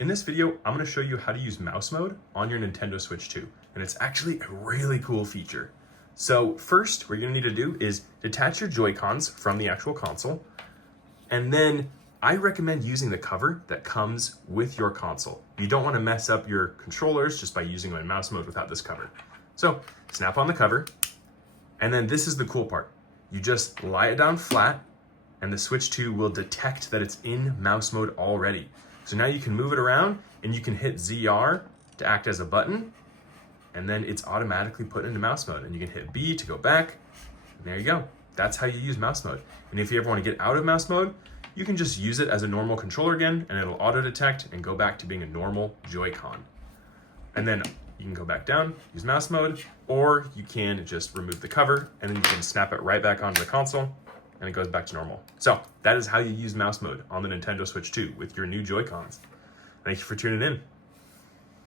In this video, I'm gonna show you how to use mouse mode on your Nintendo Switch 2, and it's actually a really cool feature. So first, what you're gonna need to do is detach your Joy-Cons from the actual console, and then I recommend using the cover that comes with your console. You don't wanna mess up your controllers just by using my mouse mode without this cover. So snap on the cover, and then this is the cool part. You just lie it down flat, and the Switch 2 will detect that it's in mouse mode already. So now you can move it around and you can hit ZR to act as a button, and then it's automatically put into mouse mode, and you can hit B to go back, and there you go. That's how you use mouse mode. And if you ever want to get out of mouse mode, you can just use it as a normal controller again, and it'll auto detect and go back to being a normal Joy-Con. And then you can go back down, use mouse mode, or you can just remove the cover and then you can snap it right back onto the console and it goes back to normal. So that is how you use mouse mode on the Nintendo Switch 2 with your new Joy-Cons. Thank you for tuning in.